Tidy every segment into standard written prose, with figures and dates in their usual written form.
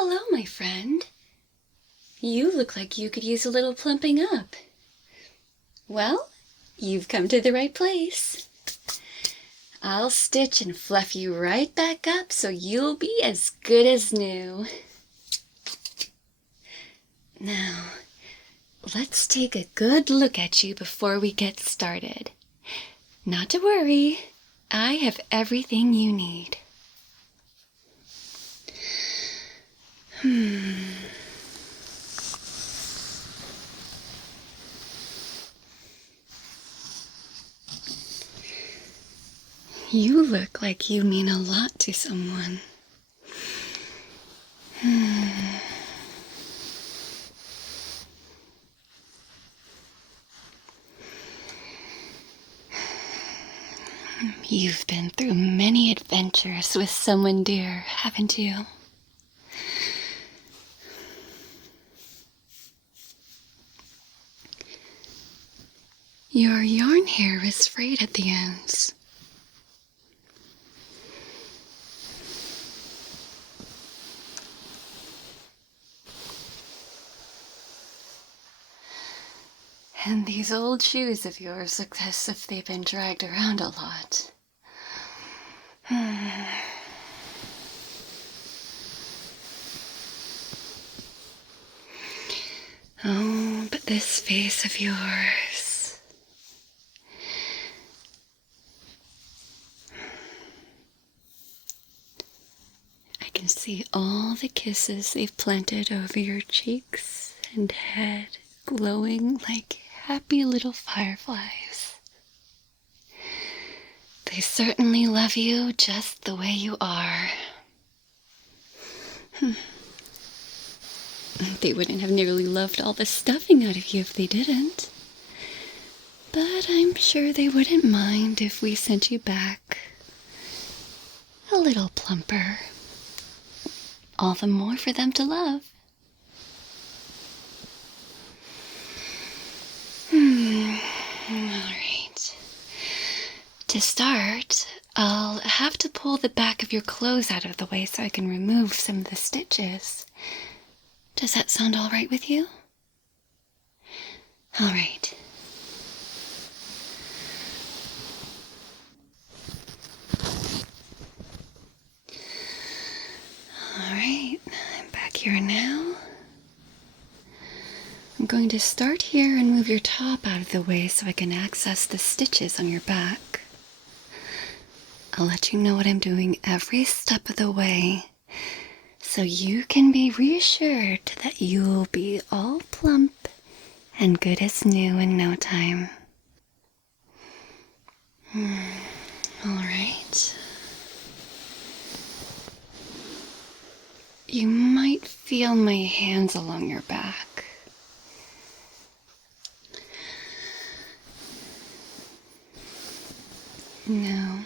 Hello, my friend. You look like you could use a little plumping up. Well, you've come to the right place. I'll stitch and fluff you right back up so you'll be as good as new. Now, let's take a good look at you before we get started. Not to worry, I have everything you need. You look like you mean a lot to someone. You've been through many adventures with someone dear, haven't you? Your yarn hair is frayed at the ends. And these old shoes of yours look as if they've been dragged around a lot. Oh, but this face of yours. I can see all the kisses they've planted over your cheeks and head, glowing like happy little fireflies. They certainly love you just the way you are. They wouldn't have nearly loved all the stuffing out of you if they didn't. But I'm sure they wouldn't mind if we sent you back a little plumper. All the more for them to love. Alright. To start, I'll have to pull the back of your clothes out of the way so I can remove some of the stitches. Does that sound all right with you? All right. All right, I'm back here now. I'm going to start here and move your top out of the way so I can access the stitches on your back. I'll let you know what I'm doing every step of the way, so you can be reassured that you'll be all plump and good as new in no time. All right. You might feel my hands along your back. Now,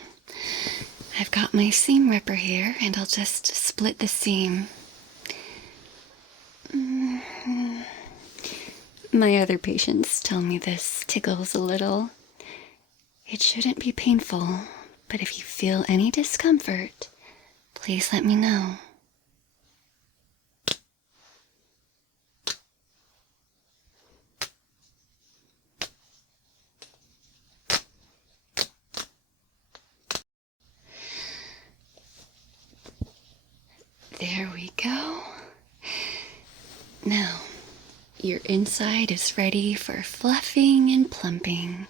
I've got my seam ripper here, and I'll just split the seam. My other patients tell me this tickles a little. It shouldn't be painful, but if you feel any discomfort, please let me know. There we go. Now, your inside is ready for fluffing and plumping.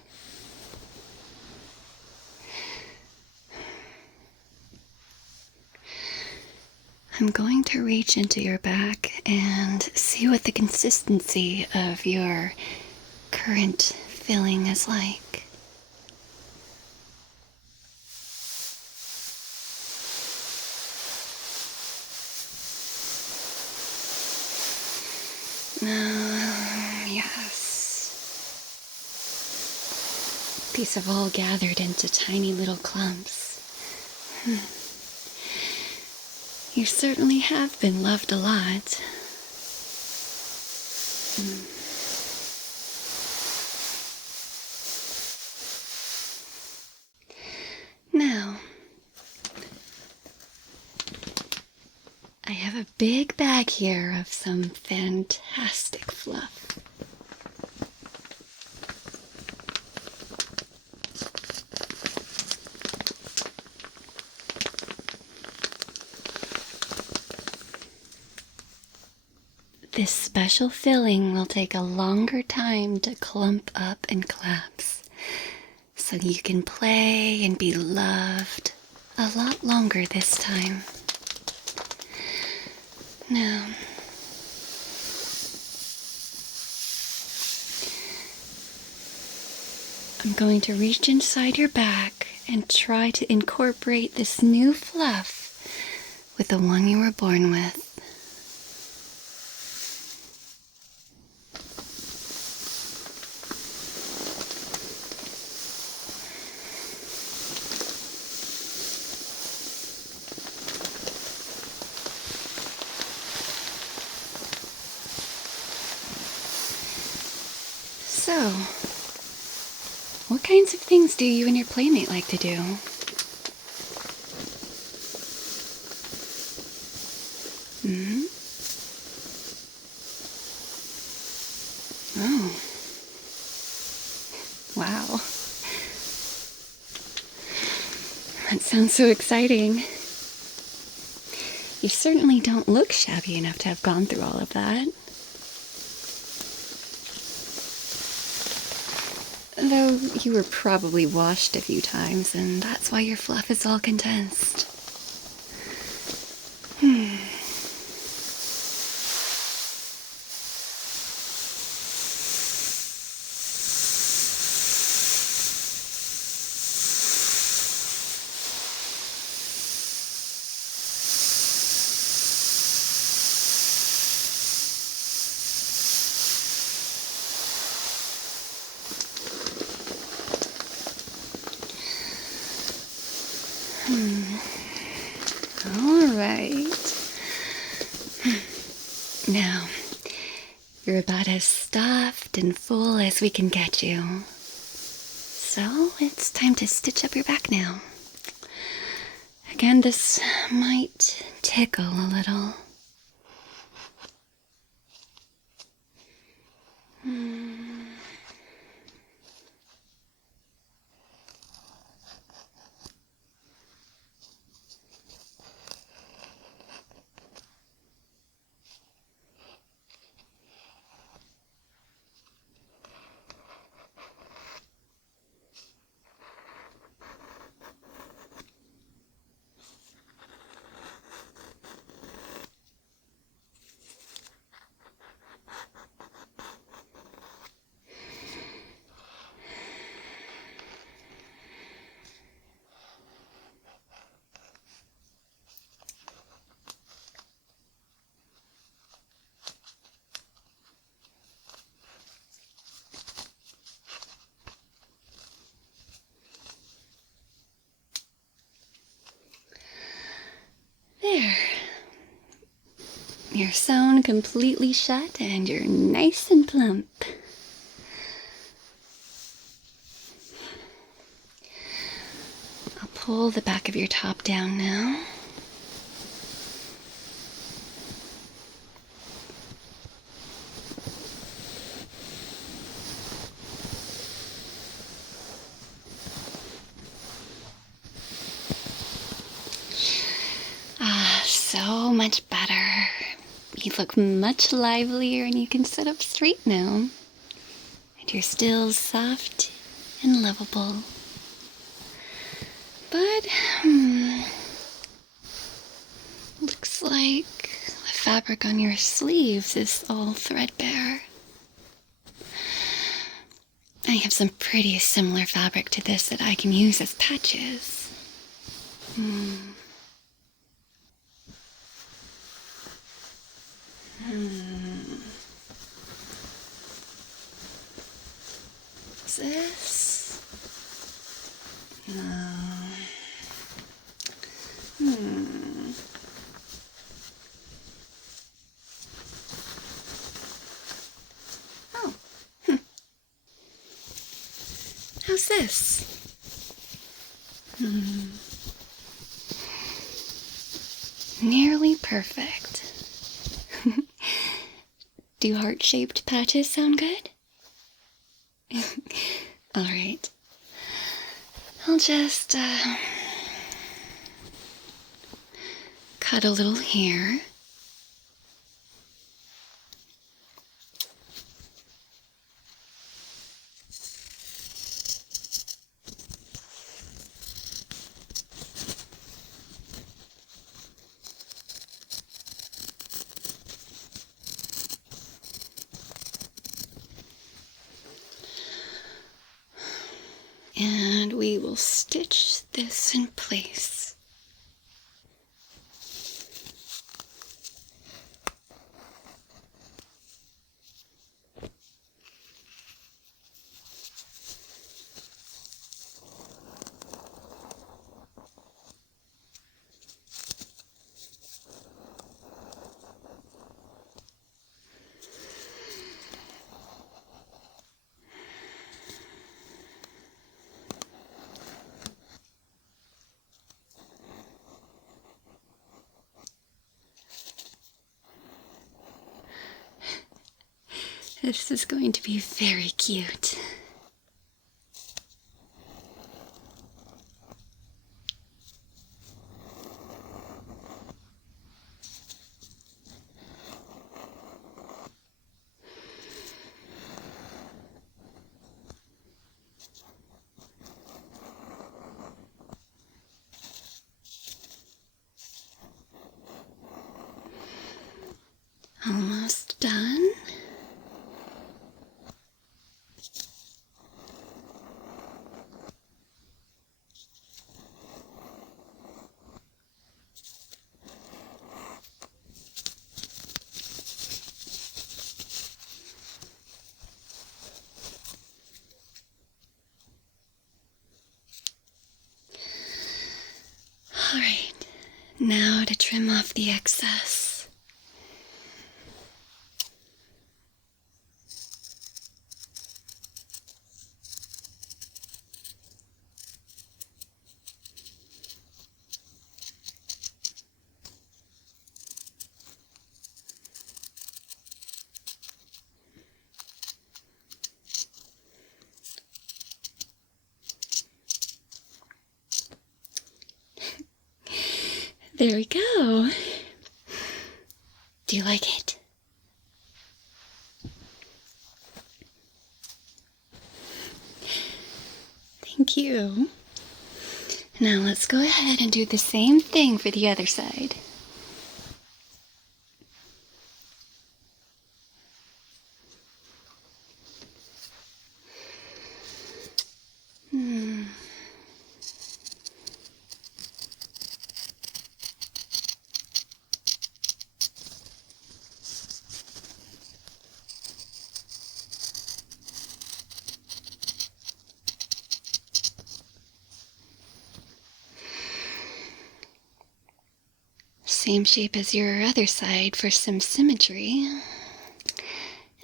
I'm going to reach into your back and see what the consistency of your current filling is like. Yes. These have all gathered into tiny little clumps. You certainly have been loved a lot. Now, I have a big bag here of some fantastic fluff. This special filling will take a longer time to clump up and collapse, so you can play and be loved a lot longer this time. Now, I'm going to reach inside your back and try to incorporate this new fluff with the one you were born with. So, what kinds of things do you and your playmate like to do? Hmm? Oh. Wow. That sounds so exciting. You certainly don't look shabby enough to have gone through all of that. Though you were probably washed a few times, and that's why your fluff is all condensed. All right. Now, you're about as stuffed and full as we can get you. So it's time to stitch up your back now. Again, this might tickle a little. There. You're sewn completely shut and you're nice and plump. I'll pull the back of your top down now. So much better. You look much livelier and you can sit up straight now. And you're still soft and lovable. But, looks like the fabric on your sleeves is all threadbare. I have some pretty similar fabric to this that I can use as patches. What's this? No. Oh. How's this? Nearly perfect. Do heart-shaped patches sound good? Alright. I'll just, cut a little hair. And we will stitch this in place. This is going to be very cute. Almost done. Alright, now to trim off the excess. There we go. Do you like it? Thank you. Now let's go ahead and do the same thing for the other side. Same shape as your other side for some symmetry.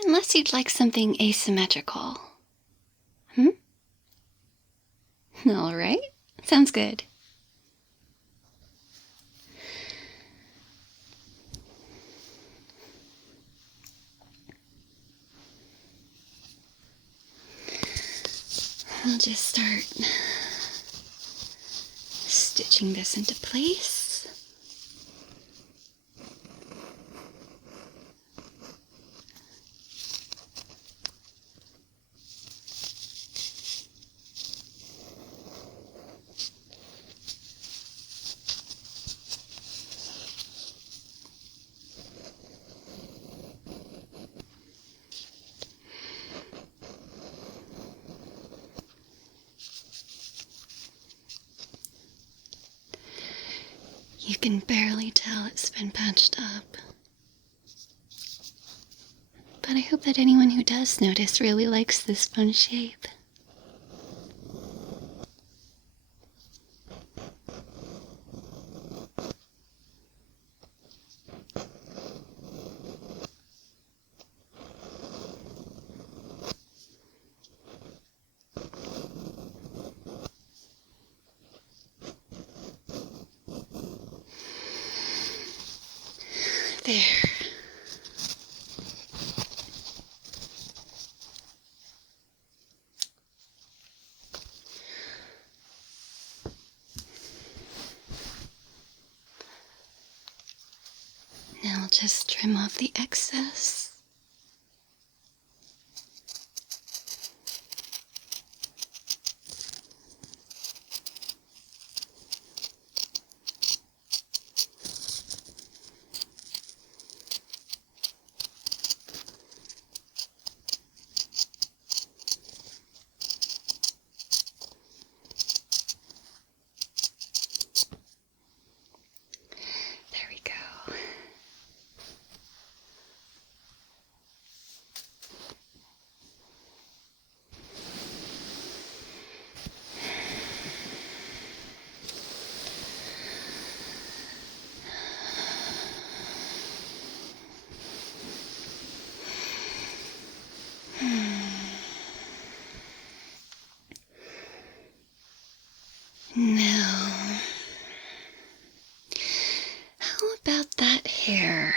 Unless you'd like something asymmetrical. Alright, sounds good. I'll just start stitching this into place. You can barely tell it's been patched up. But I hope that anyone who does notice really likes this fun shape. There. just trim off the excess. Now, how about that hair?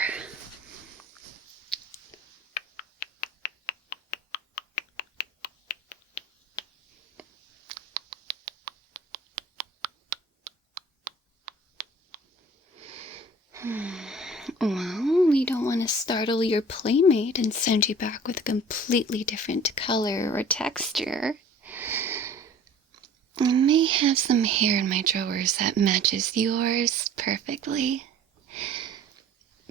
Well, we don't want to startle your playmate and send you back with a completely different color or texture. I may have some hair in my drawers that matches yours perfectly.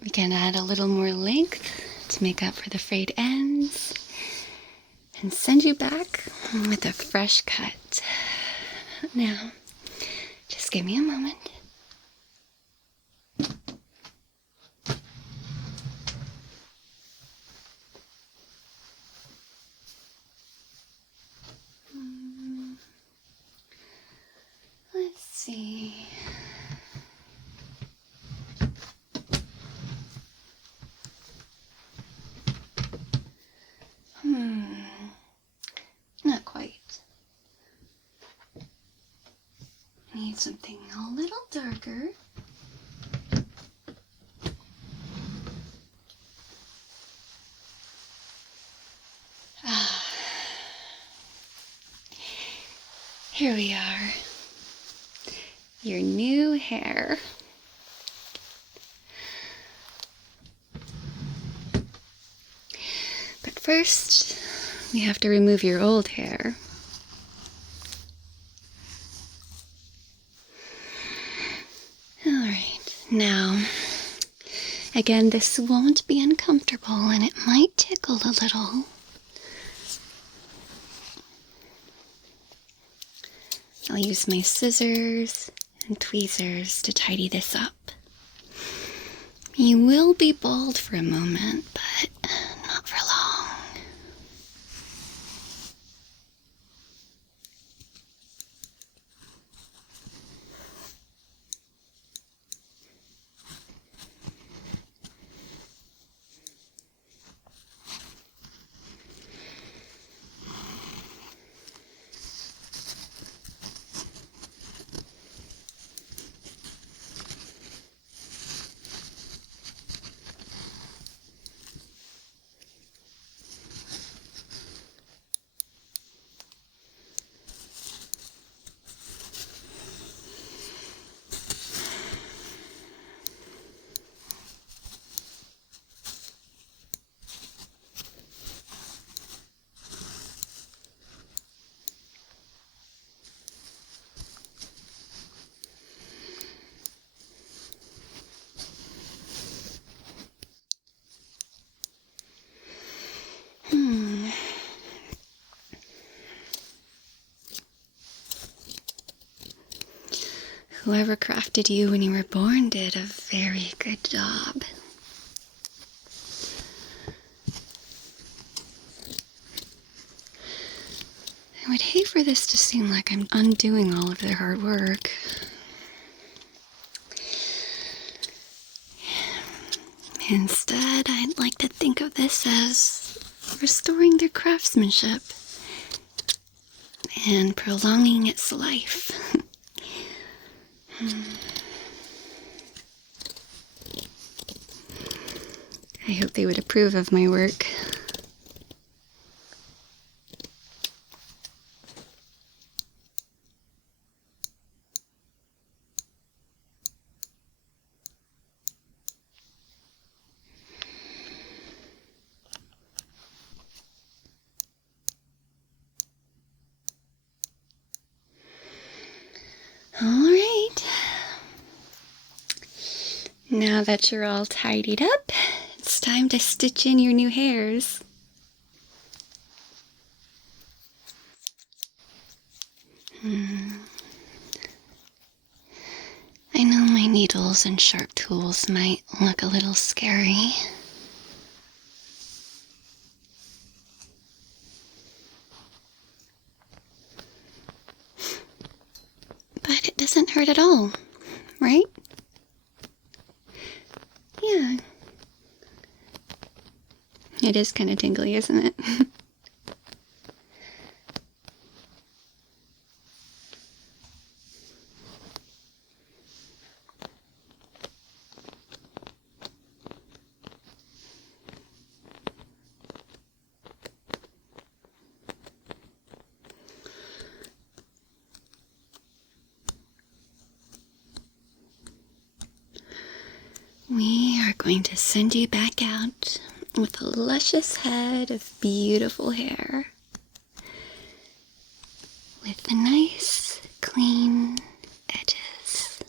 We can add a little more length to make up for the frayed ends and send you back with a fresh cut. Now, just give me a moment. Let's see. Not quite. I need something a little darker. Here we are. Your new hair. But first, we have to remove your old hair. Alright, now, again, this won't be uncomfortable and it might tickle a little. I'll use my scissors and tweezers to tidy this up. You will be bald for a moment, but not for long. Whoever crafted you when you were born did a very good job. I would hate for this to seem like I'm undoing all of their hard work. Instead, I'd like to think of this as restoring their craftsmanship and prolonging its life. I hope they would approve of my work. All right. Now that you're all tidied up, it's time to stitch in your new hairs. I know my needles and sharp tools might look a little scary. But it doesn't hurt at all, right? Yeah. It is kind of tingly, isn't it? We are going to send you back out with a luscious head of beautiful hair with the nice, clean edges.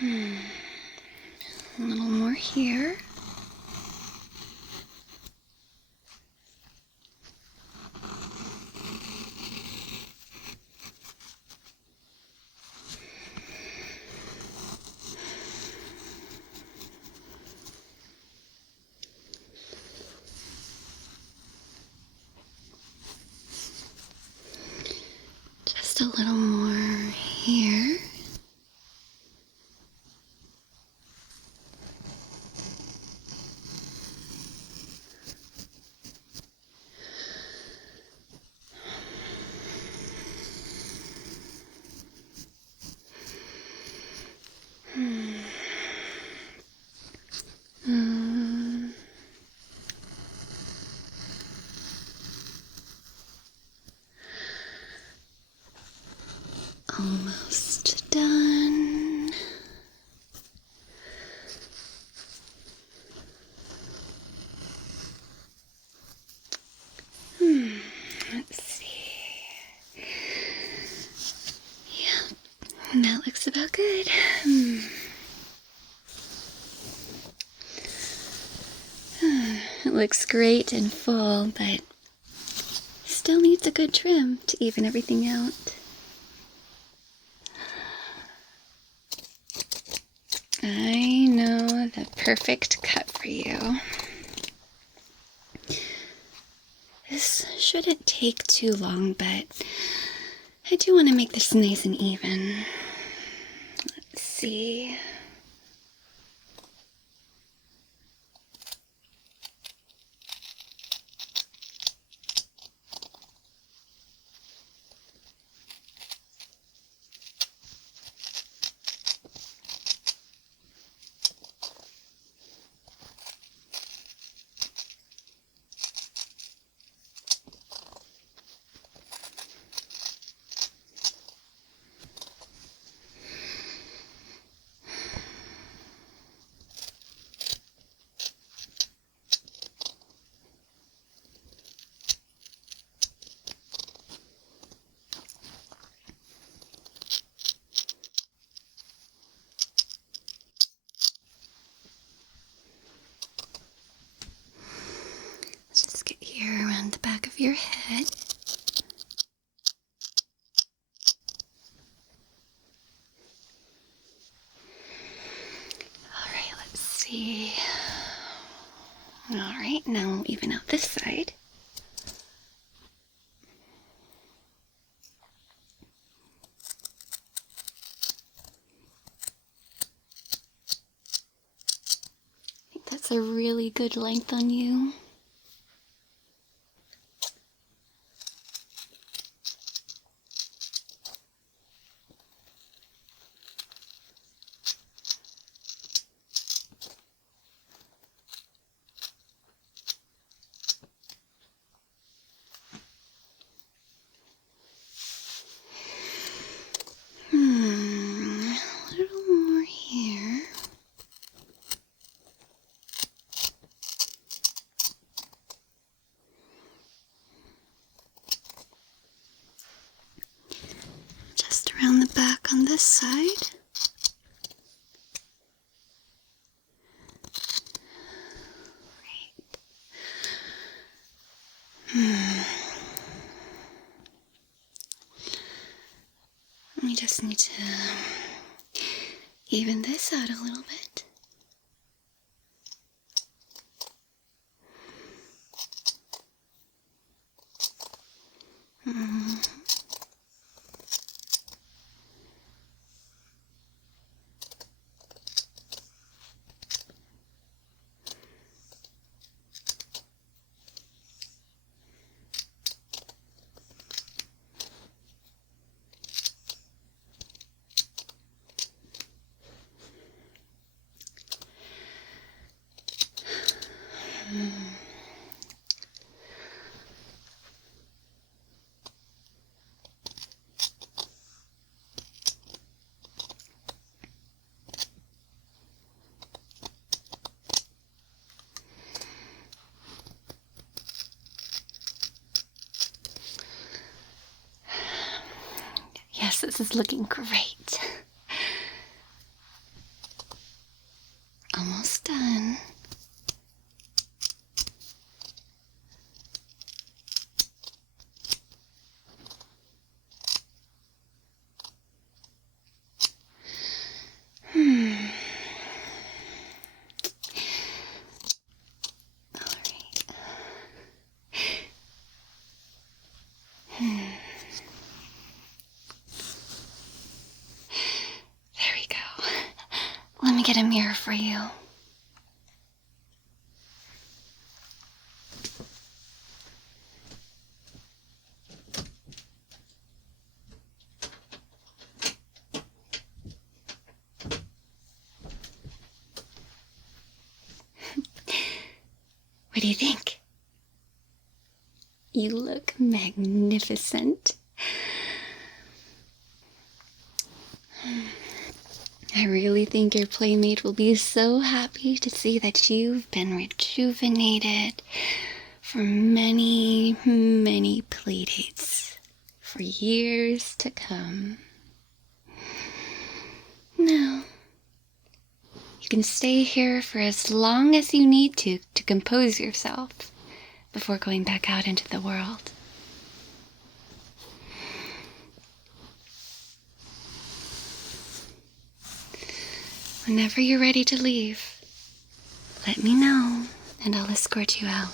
A little more here. Just a little more here. That looks about good. It looks great and full, but still needs a good trim to even everything out. I know the perfect cut for you. This shouldn't take too long, but I do want to make this nice and even. Let's see. Just get here around the back of your head. Alright, let's see. Alright, now we'll even out this side. I think that's a really good length on you. A little more here. Just around the back on this side. We just need to even this out a little bit. Yes, this is looking great. Almost done. There we go. Let me get a mirror for you. What do you think? You look magnificent. I really think your playmate will be so happy to see that you've been rejuvenated for many, many playdates for years to come. Now, you can stay here for as long as you need to compose yourself before going back out into the world. Whenever you're ready to leave, let me know and I'll escort you out.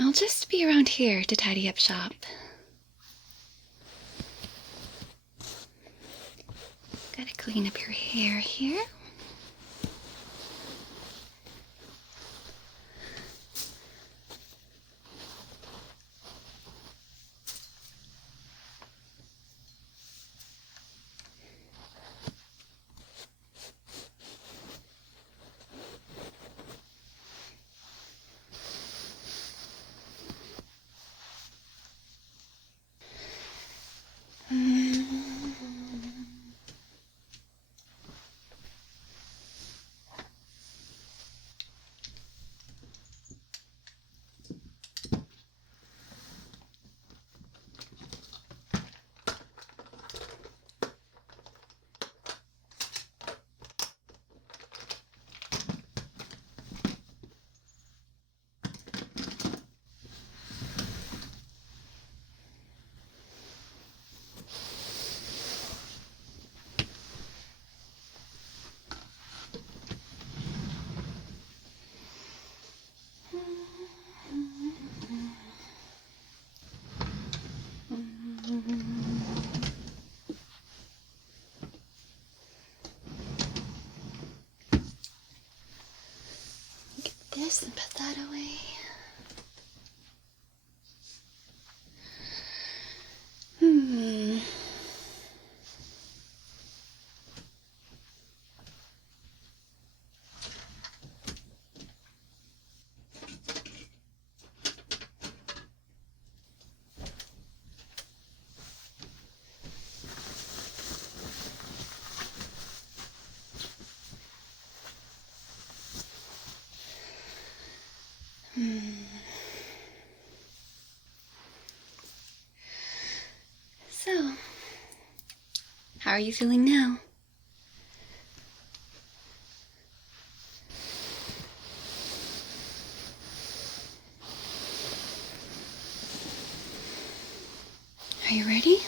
I'll just be around here to tidy up shop. Gotta clean up your hair here. Get this and put that away. So, how are you feeling now? Are you ready?